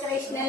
Krishna